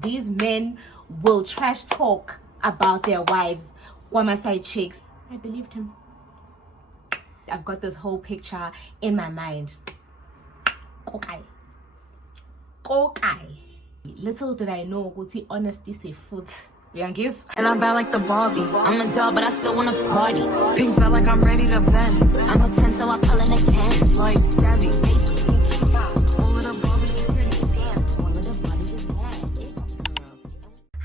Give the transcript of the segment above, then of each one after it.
these men will trash talk about their wives. Side chicks. I believed him. I've got this whole picture in my mind. Kokai. Little did I know, Guti, honesty say foot. Youngest. And I'm bad like the Barbie. I'm a doll, but I still wanna party. Things felt like I'm ready to bend. I'm a 10, so I pull in a 10. Like Daddy, all of the Barbies is pretty. Damn, all of the bodies is bad.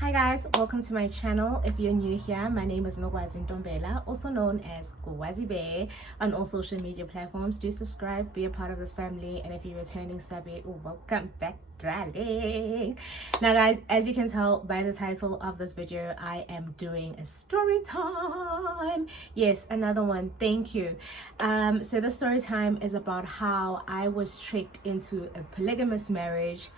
Hi guys, welcome to my channel. If you're new here, my name is Kwazeybear, also known as Kwazeybear on all social media platforms. Do subscribe, be a part of this family, and if you're returning subby, welcome back, darling. Now guys, as you can tell by the title of this video, I am doing a story time. Yes, another one. Thank you. So the story time is about how I was tricked into a polygamous marriage.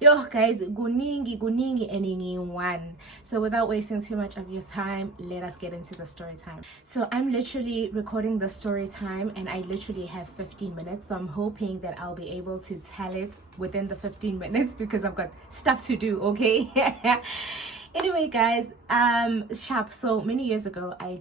Yo guys, guningi eningi one. So without wasting too much of your time, let us get into the story time. So I'm literally recording the story time and I literally have 15 minutes. So I'm hoping that I'll be able to tell it within the 15 minutes because I've got stuff to do, okay? Anyway guys, sharp. So many years ago I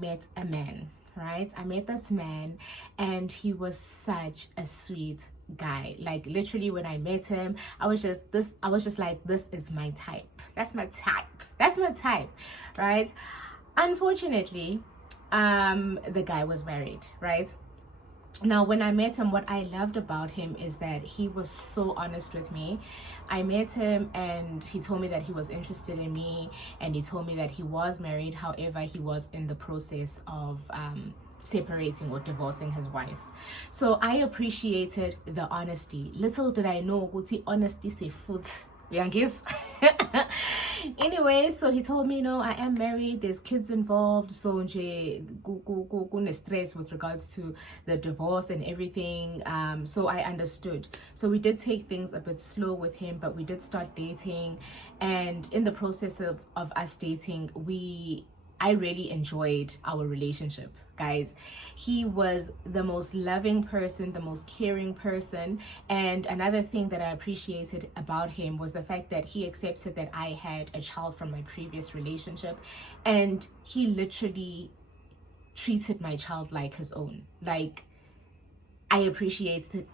met a man, right? I met this man and he was such a sweet guy. Like literally when I met him, I was just like, this is my type. That's my type, right? Unfortunately, the guy was married, right? Now when I met him, what I loved about him is that he was so honest with me. I met him and he told me that he was interested in me, and he told me that he was married. However, he was in the process of separating or divorcing his wife. So I appreciated the honesty. Little did I know, Guti, honesty say foot. Youngest. Anyway, so he told me, no, I am married, there's kids involved, so go stress with regards to the divorce and everything. So I understood. So we did take things a bit slow with him, but we did start dating, and in the process of us dating, I really enjoyed our relationship, guys. He was the most loving person, the most caring person. And another thing that I appreciated about him was the fact that he accepted that I had a child from my previous relationship, and he literally treated my child like his own. Like, I appreciated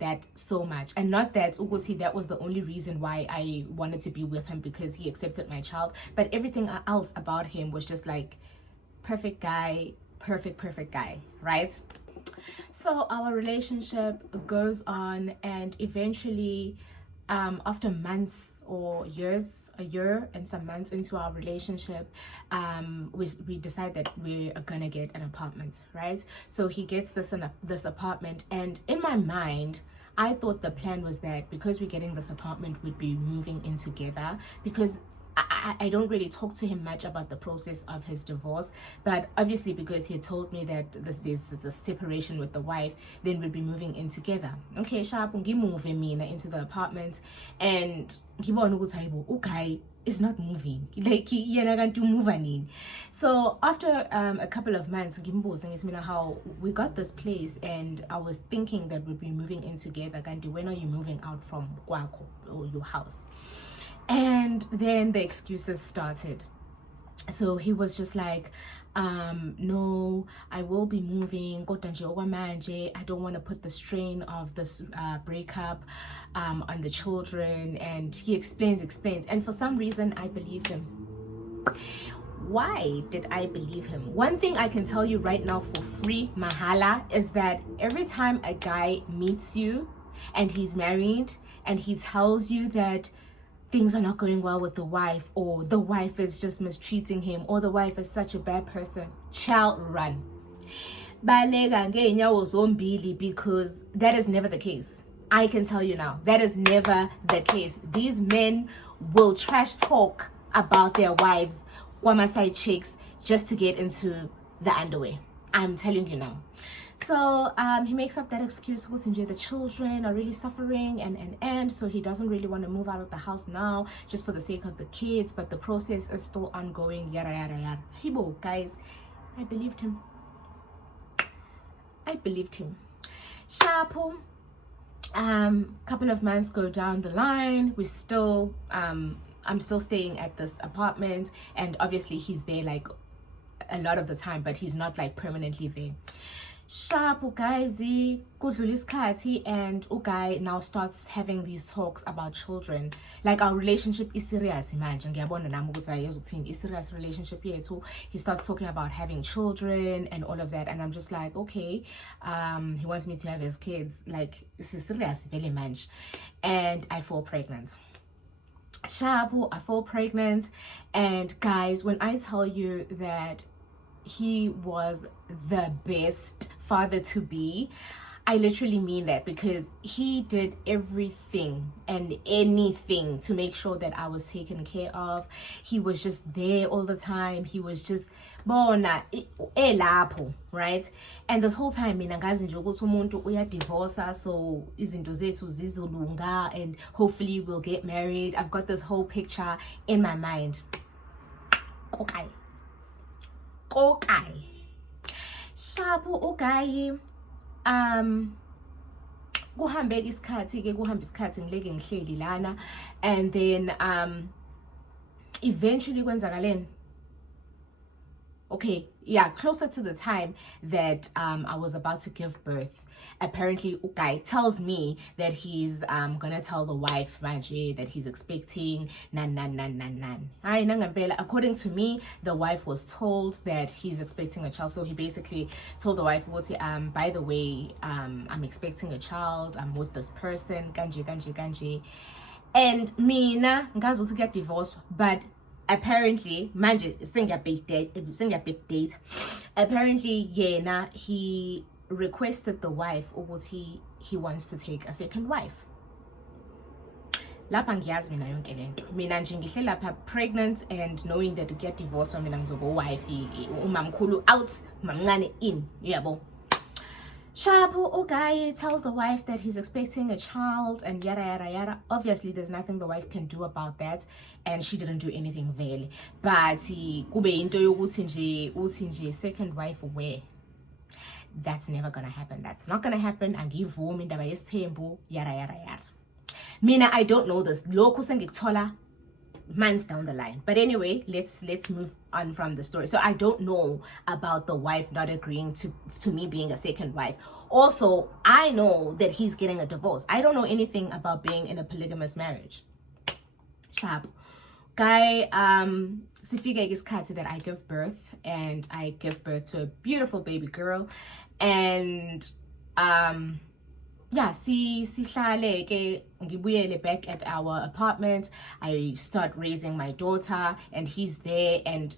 that so much. And not that Uguti, that was the only reason why I wanted to be with him, because he accepted my child, but everything else about him was just like perfect guy, perfect guy, right? So our relationship goes on, and eventually after months or years, a year and some months into our relationship, we decide that we are gonna get an apartment, right? So he gets this apartment, and in my mind I thought the plan was that because we're getting this apartment, we'd be moving in together, because I don't really talk to him much about the process of his divorce, but obviously because he had told me that there's the separation with the wife, then we'd be moving in together. Okay, sharp, move into the apartment, and okay, it's not moving. Like you're not going to move in. So after a couple of months, how we got this place, and I was thinking that we'd be moving in together. When are you moving out from Kwako or your house? And then the excuses started. So he was just like, no, I will be moving. I don't want to put the strain of this breakup on the children. And he explains. And for some reason, I believed him. Why did I believe him? One thing I can tell you right now for free, mahala, is that every time a guy meets you and he's married and he tells you that things are not going well with the wife, or the wife is just mistreating him, or the wife is such a bad person, child, run. Because that is never the case. I can tell you now, that is never the case. These men will trash talk about their wives, side chicks, just to get into the underwear. I'm telling you now. So he makes up that excuse, the children are really suffering and so he doesn't really want to move out of the house now, just for the sake of the kids, but the process is still ongoing, yada yada yada. Hibo, guys, I believed him. Shapo, Couple of months go down the line, we still I'm still staying at this apartment, and obviously he's there like a lot of the time, but he's not like permanently there. Sharp guys, kudlula isikhathi, and guy now starts having these talks about children. Like, our relationship is serious, imagine. Is serious relationship yethu. He starts talking about having children and all of that, and I'm just like, okay, he wants me to have his kids. Like, this is serious, very much. And I fall pregnant. Shabu, I fall pregnant, and guys, when I tell you that he was the best father to be, I literally mean that, because he did everything and anything to make sure that I was taken care of. He was just there all the time. He was just bona elapho, right? And this whole time mina ngazi nje ukuthi umuntu uyadivorce, so izinto zethu zizolunga and hopefully we'll get married. I've got this whole picture in my mind. Kokai shapu ugayi kuhambe isikhathi ke kuhamba isikhathi ngileke ngihleli lana, and then eventually kwenzakaleni. Okay, yeah, closer to the time that I was about to give birth, apparently guy tells me that he's gonna tell the wife manje that he's expecting nan. According to me, the wife was told that he's expecting a child. So he basically told the wife, by the way, I'm expecting a child, I'm with this person, kanje. And mina ngazuthi get divorced, but apparently manje big date, apparently yena he requested the wife ukuthi he wants to take a second wife. Lapha ngiyazi mina yonke lento, mina nje ngihle lapha pregnant and knowing that to get divorced mina ngizobo wife, umamkhulu out mamncane in, yabo. Shabu guy tells the wife that he's expecting a child and yada. Obviously there's nothing the wife can do about that, and she didn't do anything vele, but kube into yokuthi nje second wife where that's never gonna happen. That's not gonna happen. Angivumi indaba yesithembu yada. Mina, I don't know this. Lokhu sengikuthola months down the line. But anyway, let's move on from the story. So I don't know about the wife not agreeing to me being a second wife. Also, I know that he's getting a divorce. I don't know anything about being in a polygamous marriage. Sharp guy, sifike isikhathi that I give birth, and I give birth to a beautiful baby girl, and yeah, sihlale ke ngibuyele back at our apartment. I start raising my daughter, and he's there, and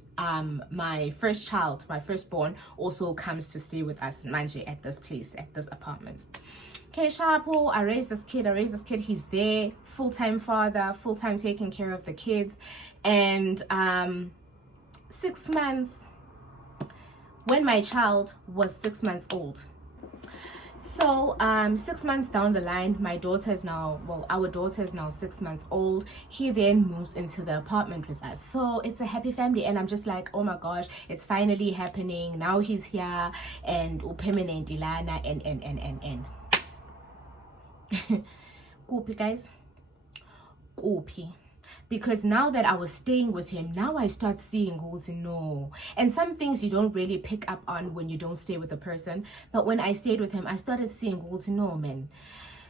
my first child, my firstborn, also comes to stay with us manje at this place, at this apartment. Okay, Shapu, I raised this kid, he's there, full-time father, full-time taking care of the kids, and 6 months, when my child was 6 months old. So 6 months down the line, my daughter is now, well, our daughter is now 6 months old. He then moves into the apartment with us. So it's a happy family, and I'm just like, oh my gosh, it's finally happening. Now he's here, and permanent Ilana, and Koopy, guys, Koopy. Because now that I was staying with him, now I start seeing who's no. And some things you don't really pick up on when you don't stay with a person. But when I stayed with him, I started seeing who's no, man.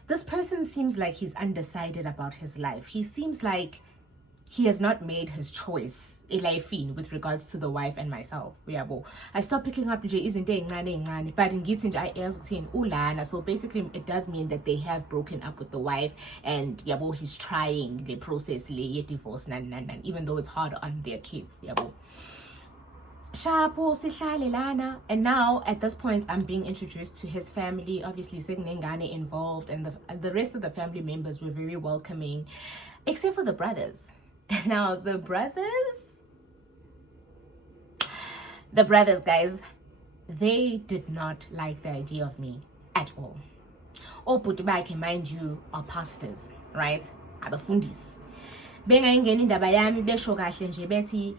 This person seems like he's undecided about his life. He seems like he has not made his choice with regards to the wife and myself. I stopped picking up but ulana. So basically it does mean that they have broken up with the wife, and he's trying the process divorce even though it's hard on their kids. And now at this point I'm being introduced to his family. Obviously Segnengane involved, and the rest of the family members were very welcoming, except for the brothers. Now the brothers, guys, they did not like the idea of me at all. All put back, mind you, are pastors, right? Abafundis. Bengayingena indaba yami besho kahle nje bethi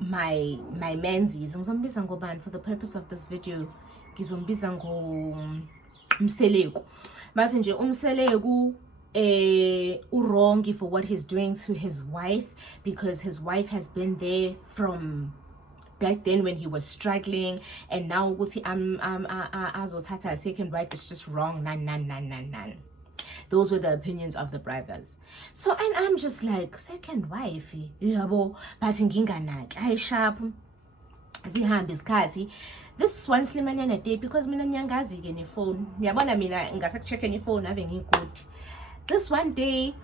my menzies ngizombiza ngobani for the purpose of this video, ngizombiza ngo Mseleko. But nje umselegu wrong for what he's doing to his wife, because his wife has been there from back then when he was struggling, and now azothatha a second wife is just wrong. Nan. Those were the opinions of the brothers. So, and I'm just like, second wife, yabo, but nginganaki, I sharp, zihambe isikhathi. This one slimanyana day, because mina nyangazi ke ne phone. Yabona mina ngase check any phone ave ngikude. This one day,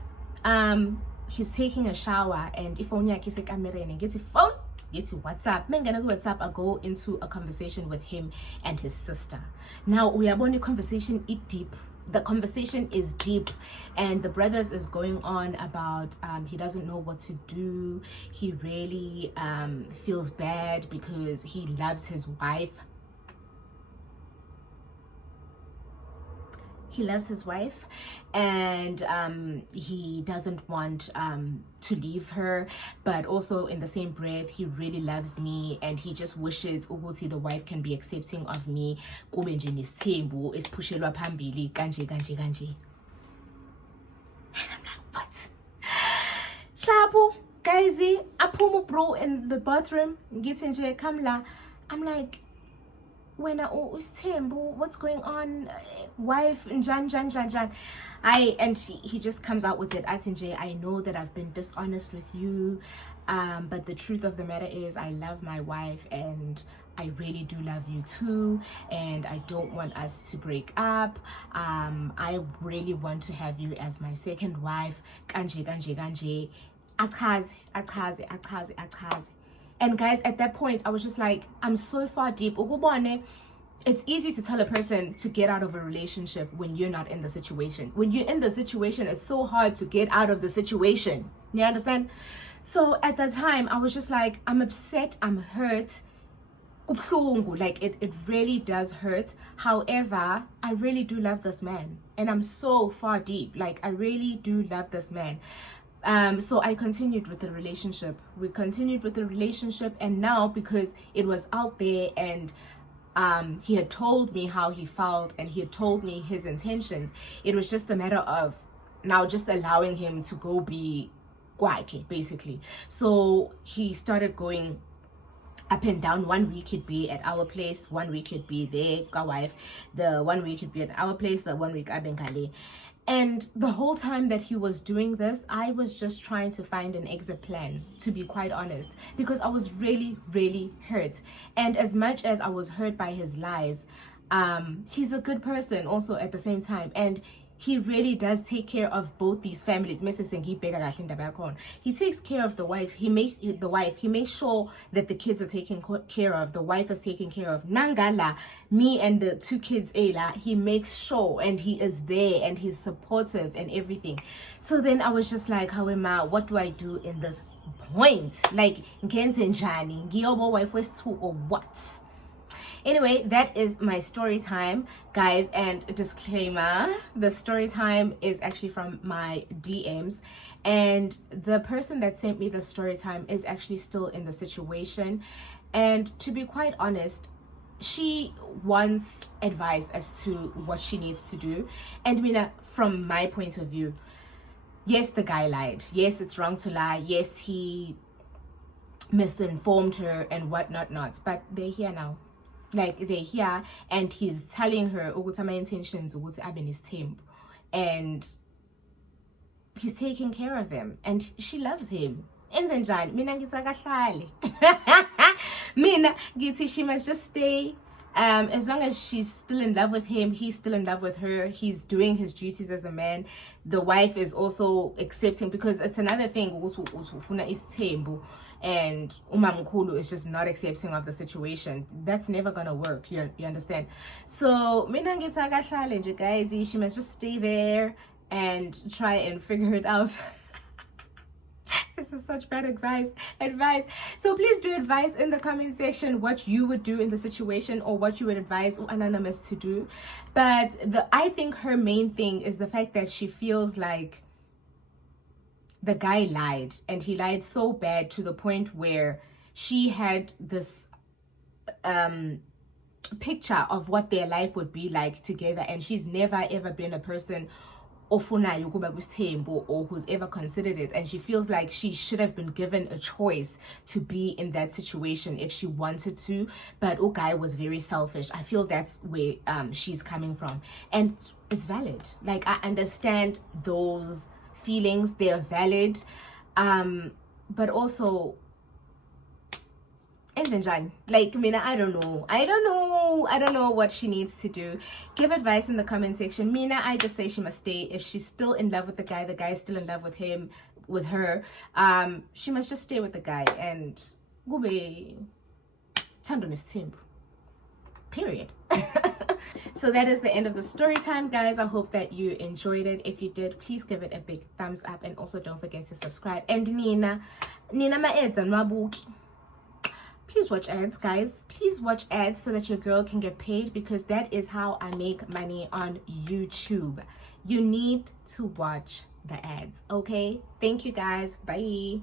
he's taking a shower and ifone yakhe isekamereni. Ngithi phone, ngithi WhatsApp. Mengena ku WhatsApp, I go into a conversation with him and his sister. Now uyabona conversation is deep. The conversation is deep, and the brothers is going on about he doesn't know what to do. He really feels bad because he loves his wife. He loves his wife, and he doesn't want to leave her, but also in the same breath he really loves me, and he just wishes ukuthi the wife can be accepting of me. Kube nje nesithembu esipushelwa phambili kanje. And I'm like, what? Shabu, guys, aphuma bro in the bathroom, ngithi nje kamla. I'm like, when what's going on, wife, jan. And he just comes out with it. I know that I've been dishonest with you, but the truth of the matter is I love my wife, and I really do love you too, and I don't want us to break up. I really want to have you as my second wife. Kanje. Akaze. And guys, at that point, I was just like, I'm so far deep. It's easy to tell a person to get out of a relationship when you're not in the situation. When you're in the situation, it's so hard to get out of the situation. You understand? So at that time, I was just like, I'm upset, I'm hurt. Like it really does hurt. However, I really do love this man, and I'm so far deep. Like I really do love this man. So I continued with the relationship. We continued with the relationship, and now because it was out there, and he had told me how he felt, and he had told me his intentions, it was just a matter of now just allowing him to go be kwakhe, basically. So he started going up and down. 1 week he'd be at our place, 1 week he'd be there, wife. The 1 week he'd be at our place, the 1 week abenkale. And the whole time that he was doing this, I was just trying to find an exit plan, to be quite honest, because I was really, really hurt. And as much as I was hurt by his lies, he's a good person also at the same time. And he really does take care of both these families. He takes care of the wife. He makes sure that the kids are taken care of. The wife is taken care of. Nangala, me and the two kids, he makes sure, and he is there, and he's supportive and everything. So then I was just like, Hawema, what do I do in this point? Like, or what? Anyway, that is my story time, guys. And disclaimer, the story time is actually from my DMs, and the person that sent me the story time is actually still in the situation. And to be quite honest, she wants advice as to what she needs to do. And Mina, from my point of view, yes, the guy lied. Yes, it's wrong to lie. Yes, he misinformed her and whatnot not. But they're here now. Like, they're here, and he's telling her my intentions, and he's taking care of them, and she loves him. Mina she must just stay. As long as she's still in love with him, he's still in love with her, he's doing his duties as a man. The wife is also accepting, because it's another thing, and umamkulu is just not accepting of the situation. That's never gonna work. You understand? So mina guys, she must just stay there and try and figure it out. This is such bad advice. So please do advise in the comment section what you would do in the situation, or what you would advise Anonymous to do. But I think her main thing is the fact that she feels like the guy lied, and he lied so bad to the point where she had this picture of what their life would be like together, and she's never ever been a person ofunayo ukuba kwisithembu or who's ever considered it, and she feels like she should have been given a choice to be in that situation if she wanted to, but guy was very selfish. I feel that's where she's coming from, and it's valid. Like, I understand those feelings, they are valid, but also like, Mina, I don't know what she needs to do. Give advice in the comment section. Mina, I just say she must stay. If she's still in love with the guy is still in love with him, with her, she must just stay with the guy and go be turned on his timp, period. So that is the end of the story time, guys. I hope that you enjoyed it. If you did, please give it a big thumbs up, and also don't forget to subscribe. And Nina ma ads and mabuki, please watch ads, guys. Please watch ads so that your girl can get paid, because that is how I make money on YouTube. You need to watch the ads, okay? Thank you, guys. Bye.